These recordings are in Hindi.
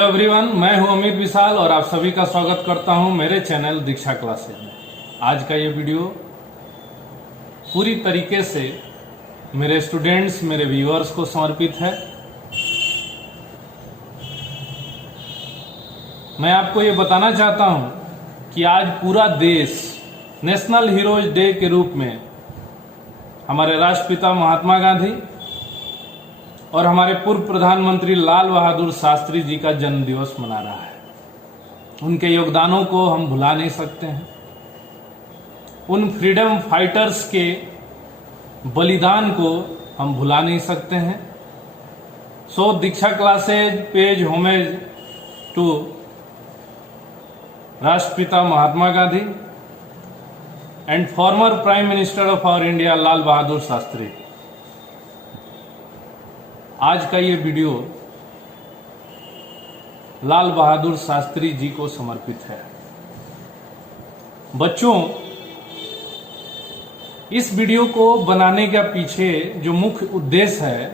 हेलो एवरीवन, मैं हूं अमित विशाल और आप सभी का स्वागत करता हूं मेरे चैनल दीक्षा क्लासेज में। आज का ये वीडियो पूरी तरीके से मेरे स्टूडेंट्स, मेरे व्यूअर्स को समर्पित है। मैं आपको ये बताना चाहता हूं कि आज पूरा देश नेशनल हीरोज डे के रूप में हमारे राष्ट्रपिता महात्मा गांधी और हमारे पूर्व प्रधानमंत्री लाल बहादुर शास्त्री जी का जन्म दिवस मना रहा है। उनके योगदानों को हम भुला नहीं सकते हैं। उन फ्रीडम फाइटर्स के बलिदान को हम भुला नहीं सकते हैं। So Diksha classes pays homage to राष्ट्रपिता Mahatma Gandhi and former prime minister of our India Lal Bahadur Shastri. आज का ये वीडियो लाल बहादुर शास्त्री जी को समर्पित है। बच्चों, इस वीडियो को बनाने के पीछे जो मुख्य उद्देश्य है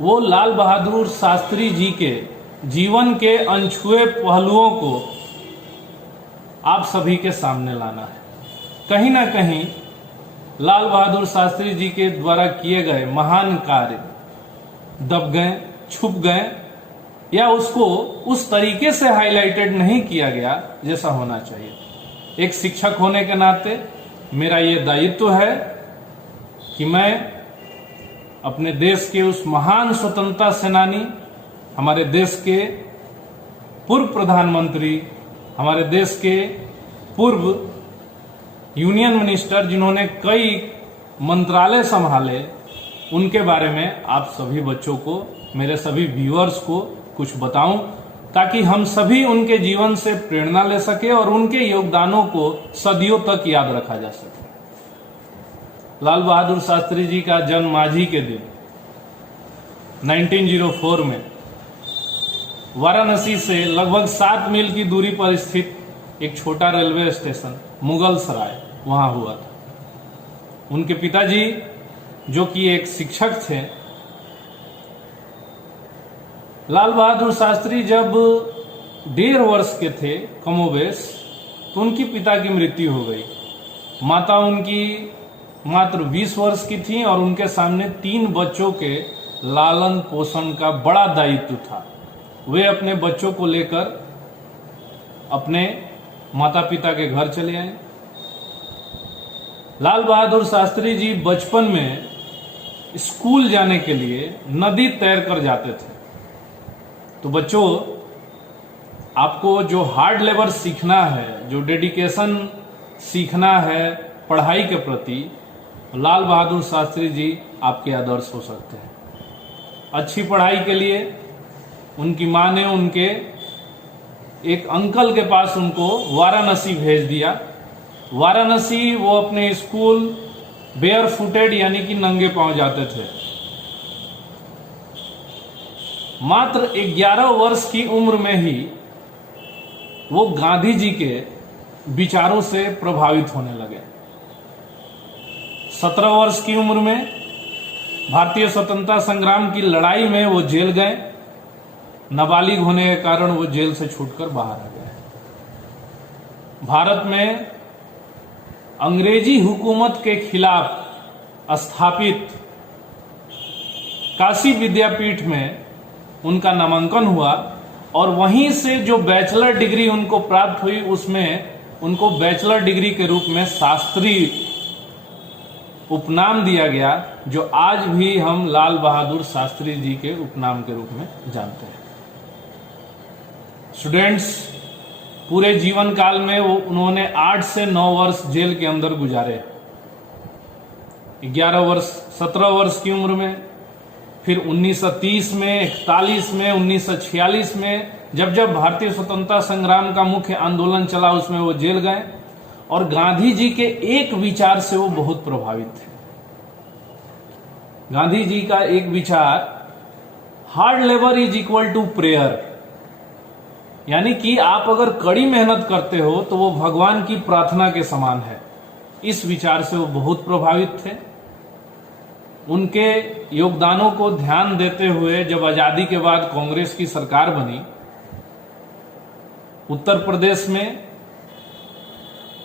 वो लाल बहादुर शास्त्री जी के जीवन के अनछुए पहलुओं को आप सभी के सामने लाना है। कहीं ना कहीं लाल बहादुर शास्त्री जी के द्वारा किए गए महान कार्य दब गए, छुप गए या उसको उस तरीके से हाईलाइटेड नहीं किया गया जैसा होना चाहिए। एक शिक्षक होने के नाते मेरा ये दायित्व है कि मैं अपने देश के उस महान स्वतंत्रता सेनानी, हमारे देश के पूर्व प्रधानमंत्री, हमारे देश के पूर्व यूनियन मिनिस्टर जिन्होंने कई मंत्रालय संभाले, उनके बारे में आप सभी बच्चों को, मेरे सभी व्यूअर्स को कुछ बताऊं ताकि हम सभी उनके जीवन से प्रेरणा ले सके और उनके योगदानों को सदियों तक याद रखा जा सके। लाल बहादुर शास्त्री जी का जन्म आज ही के दिन 1904 में वाराणसी से लगभग 7 मील की दूरी पर स्थित एक छोटा रेलवे स्टेशन मुगलसराय वहां हुआ था। उनके पिताजी जो कि एक शिक्षक थे, लाल बहादुर शास्त्री जब 1.5 वर्ष के थे कमोबेश, तो उनकी पिता की मृत्यु हो गई। माता उनकी मात्र 20 वर्ष की थी और उनके सामने 3 बच्चों के लालन पोषण का बड़ा दायित्व था। वे अपने बच्चों को लेकर अपने माता पिता के घर चले आए। लाल बहादुर शास्त्री जी बचपन में स्कूल जाने के लिए नदी तैर कर जाते थे। तो बच्चों, आपको जो हार्ड लेबर सीखना है, जो डेडिकेशन सीखना है पढ़ाई के प्रति, लाल बहादुर शास्त्री जी आपके आदर्श हो सकते हैं। अच्छी पढ़ाई के लिए उनकी मां ने उनके एक अंकल के पास उनको वाराणसी भेज दिया। वाराणसी वो अपने स्कूल बेयर फुटेड यानी कि नंगे पांव जाते थे। मात्र 11 वर्ष की उम्र में ही वो गांधी जी के विचारों से प्रभावित होने लगे। 17 वर्ष की उम्र में भारतीय स्वतंत्रता संग्राम की लड़ाई में वो जेल गए। नाबालिग होने के कारण वो जेल से छूटकर बाहर आ गए। भारत में अंग्रेजी हुकूमत के खिलाफ स्थापित काशी विद्यापीठ में उनका नामांकन हुआ और वहीं से जो बैचलर डिग्री उनको प्राप्त हुई उसमें उनको बैचलर डिग्री के रूप में शास्त्री उपनाम दिया गया, जो आज भी हम लाल बहादुर शास्त्री जी के उपनाम के रूप में जानते हैं। स्टूडेंट्स, पूरे जीवन काल में उन्होंने 8 से 9 वर्ष जेल के अंदर गुजारे। 11 वर्ष 17 वर्ष की उम्र में, फिर 1930 में, 41 में, 1946 में जब जब भारतीय स्वतंत्रता संग्राम का मुख्य आंदोलन चला उसमें वो जेल गए और गांधी जी के एक विचार से वो बहुत प्रभावित थे। गांधी जी का एक विचार, hard labour is equal to prayer, यानी कि आप अगर कड़ी मेहनत करते हो तो वो भगवान की प्रार्थना के समान है। इस विचार से वो बहुत प्रभावित थे। उनके योगदानों को ध्यान देते हुए जब आजादी के बाद कांग्रेस की सरकार बनी उत्तर प्रदेश में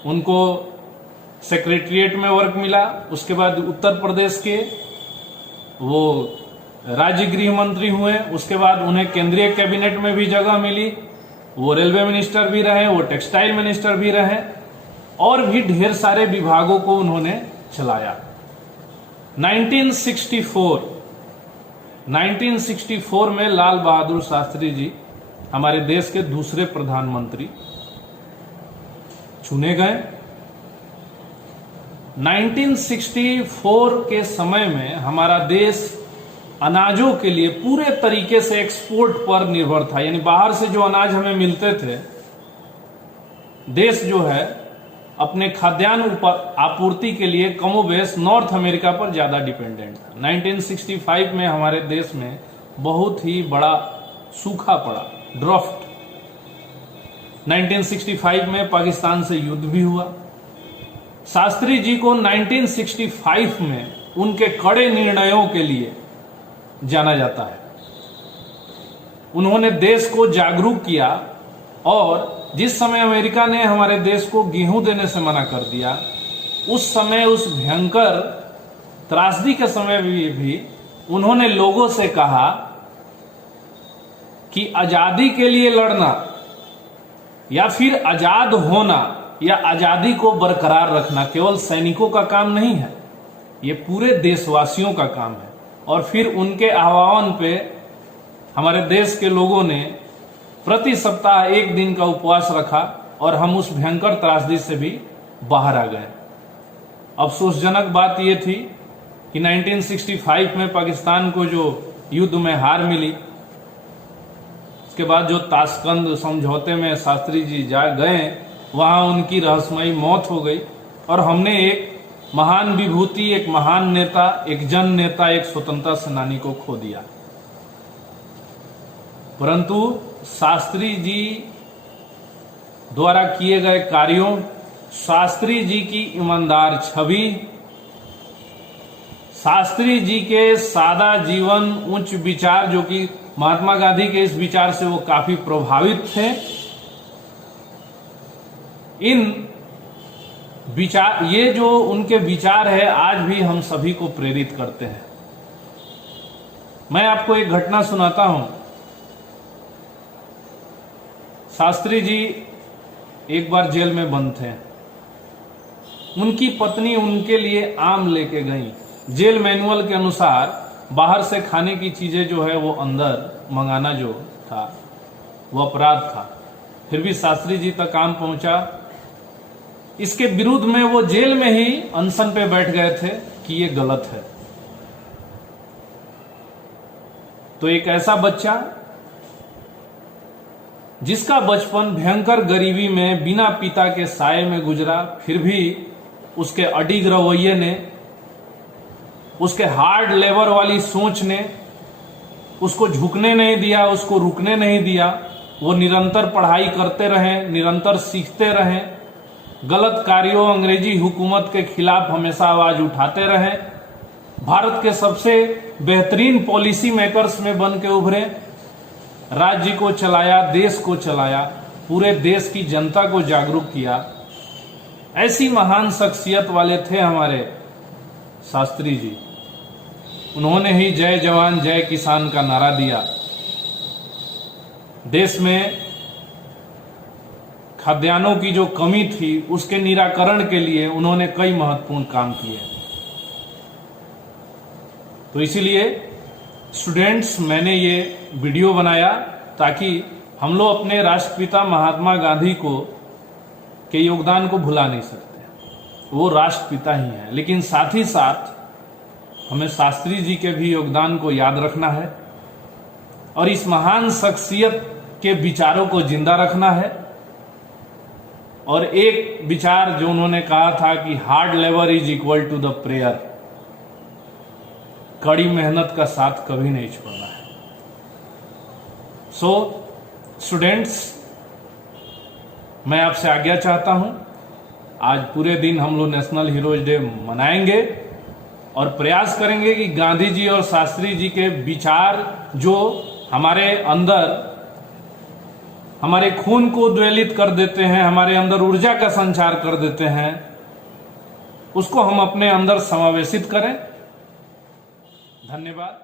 उनको सेक्रेटरिएट में वर्क मिला। उसके बाद उत्तर प्रदेश के वो राज्य गृह मंत्री हुए। उसके बाद उन्हें केंद्रीय कैबिनेट में भी जगह मिली। वो रेलवे मिनिस्टर भी रहे, वो टेक्सटाइल मिनिस्टर भी रहे और भी ढेर सारे विभागों को उन्होंने चलाया। 1964 में लाल बहादुर शास्त्री जी हमारे देश के दूसरे प्रधानमंत्री चुने गए। 1964 के समय में हमारा देश अनाजों के लिए पूरे तरीके से एक्सपोर्ट पर निर्भर था, यानी बाहर से जो अनाज हमें मिलते थे, देश जो है अपने खाद्यान्न आपूर्ति के लिए कमोबेश नॉर्थ अमेरिका पर ज्यादा डिपेंडेंट था। 1965 में हमारे देश में बहुत ही बड़ा सूखा पड़ा, ड्राफ्ट। 1965 में पाकिस्तान से युद्ध भी हुआ। शास्त्री जी को 1965 में उनके कड़े निर्णयों के लिए जाना जाता है। उन्होंने देश को जागरूक किया और जिस समय अमेरिका ने हमारे देश को गेहूं देने से मना कर दिया, उस समय, उस भयंकर त्रासदी के समय भी उन्होंने लोगों से कहा कि आजादी के लिए लड़ना या फिर आजाद होना या आजादी को बरकरार रखना केवल सैनिकों का काम नहीं है, ये पूरे देशवासियों का काम है। और फिर उनके आह्वान पे हमारे देश के लोगों ने प्रति सप्ताह 1 दिन का उपवास रखा और हम उस भयंकर त्रासदी से भी बाहर आ गए। अफसोसजनक बात यह थी कि 1965 में पाकिस्तान को जो युद्ध में हार मिली, उसके बाद जो ताशकंद समझौते में शास्त्री जी जा गए, वहां उनकी रहस्यमयी मौत हो गई और हमने एक महान विभूति, एक महान नेता, एक जन नेता, एक स्वतंत्रता सेनानी को खो दिया। परंतु शास्त्री जी द्वारा किए गए कार्यों, शास्त्री जी की ईमानदार छवि, शास्त्री जी के सादा जीवन, उच्च विचार, जो कि महात्मा गांधी के इस विचार से वो काफी प्रभावित थे, इन विचार, ये जो उनके विचार है आज भी हम सभी को प्रेरित करते हैं। मैं आपको एक घटना सुनाता हूं। शास्त्री जी एक बार जेल में बंद थे। उनकी पत्नी उनके लिए आम लेके गई। जेल मैनुअल के अनुसार बाहर से खाने की चीजें जो है वो अंदर मंगाना जो था वो अपराध था। फिर भी शास्त्री जी तक आम पहुंचा। इसके विरुद्ध में वो जेल में ही अनशन पे बैठ गए थे कि ये गलत है। तो एक ऐसा बच्चा जिसका बचपन भयंकर गरीबी में बिना पिता के साए में गुजरा, फिर भी उसके अडिग रवैये ने, उसके हार्ड लेबर वाली सोच ने उसको झुकने नहीं दिया, उसको रुकने नहीं दिया। वो निरंतर पढ़ाई करते रहे, निरंतर सीखते रहे, गलत कार्यों, अंग्रेजी हुकूमत के खिलाफ हमेशा आवाज उठाते रहे। भारत के सबसे बेहतरीन पॉलिसी मेकर्स में बन के उभरे, राज्य को चलाया, देश को चलाया, पूरे देश की जनता को जागरूक किया। ऐसी महान शख्सियत वाले थे हमारे शास्त्री जी। उन्होंने ही जय जवान जय किसान का नारा दिया। देश में खाद्यान्नों की जो कमी थी उसके निराकरण के लिए उन्होंने कई महत्वपूर्ण काम किए। तो इसीलिए स्टूडेंट्स, मैंने ये वीडियो बनाया ताकि हम लोग अपने राष्ट्रपिता महात्मा गांधी को के योगदान को भुला नहीं सकते। वो राष्ट्रपिता ही हैं, लेकिन साथ ही साथ हमें शास्त्री जी के भी योगदान को याद रखना है और इस महान शख्सियत के विचारों को जिंदा रखना है। और एक विचार जो उन्होंने कहा था कि hard labour is equal to the prayer, कड़ी मेहनत का साथ कभी नहीं छोड़ना है। सो स्टूडेंट्स, मैं आपसे आज्ञा चाहता हूं। आज पूरे दिन हम लोग नेशनल हीरोज डे मनाएंगे और प्रयास करेंगे कि गांधी जी और शास्त्री जी के विचार जो हमारे अंदर हमारे खून को उद्वेलित कर देते हैं, हमारे अंदर ऊर्जा का संचार कर देते हैं, उसको हम अपने अंदर समावेशित करें। धन्यवाद।